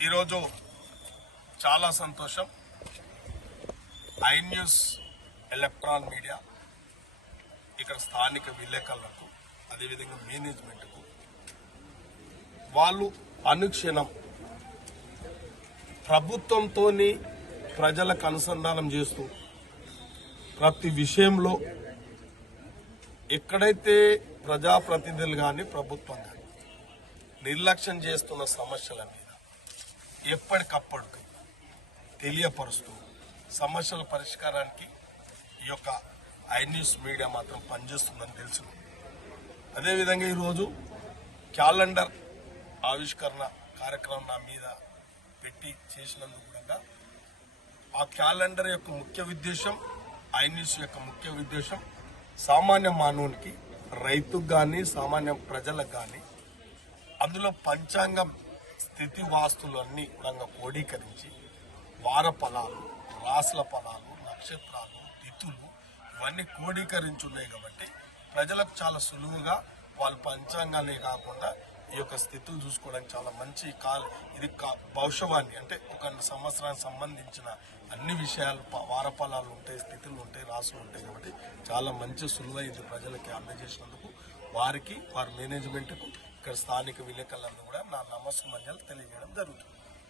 ఈరోజు చాలా సంతోషం. ఐ న్యూస్ ఎలక్ట్రాన్ మీడియా ఇక్కడ స్థానిక విలేకరులకు అదేవిధంగా మేనేజ్మెంట్కు వాళ్ళు అనుక్షణం ప్రభుత్వంతో ప్రజలకు అనుసంధానం చేస్తూ ప్రతి విషయంలో ఎక్కడైతే ప్రజాప్రతినిధులు కానీ ప్రభుత్వం కానీ నిర్లక్ష్యం చేస్తున్న సమస్యల మీద ఎప్పటికప్పుడు తెలియపరుస్తూ సమస్యల పరిష్కారానికి ఈ యొక్క ఐ న్యూస్ మీడియా మాత్రం పనిచేస్తుందని తెలుసు. అదేవిధంగా ఈరోజు క్యాలెండర్ ఆవిష్కరణ కార్యక్రమం నా మీద పెట్టి చేసినందుకు కూడా ఆ క్యాలెండర్ యొక్క ముఖ్య ఉద్దేశం ఐ న్యూస్ యొక్క ముఖ్య ఉద్దేశం సామాన్య మానవునికి రైతుకు కానీ సామాన్య ప్రజలకు కానీ అందులో పంచాంగం స్థితి వాస్తులు కూడా క్రోడీకరించి వార ఫలాలు రాసుల ఫలాలు నక్షత్రాలు తిథులు ఇవన్నీ క్రోడీకరించి ఉన్నాయి కాబట్టి ప్రజలకు చాలా సులువుగా వాళ్ళ పంచాంగాలే కాకుండా ఈ యొక్క స్థితులు చూసుకోవడానికి చాలా మంచి కాల ఇది కా- భవిష్యవాణి అంటే ఒక సంవత్సరానికి సంబంధించిన అన్ని విషయాలు ప- వార ఫలాలు ఉంటాయి స్థితులు ఉంటాయి రాసులు ఉంటాయి కాబట్టి చాలా మంచి సులువైంది ప్రజలకి అందజేసినందుకు వారికి వారి మేనేజ్మెంట్కు ఇక్కడ స్థానిక విలేకరులందరూ కూడా నా నమస్సు మధ్యలో తెలియజేయడం జరుగుతుంది.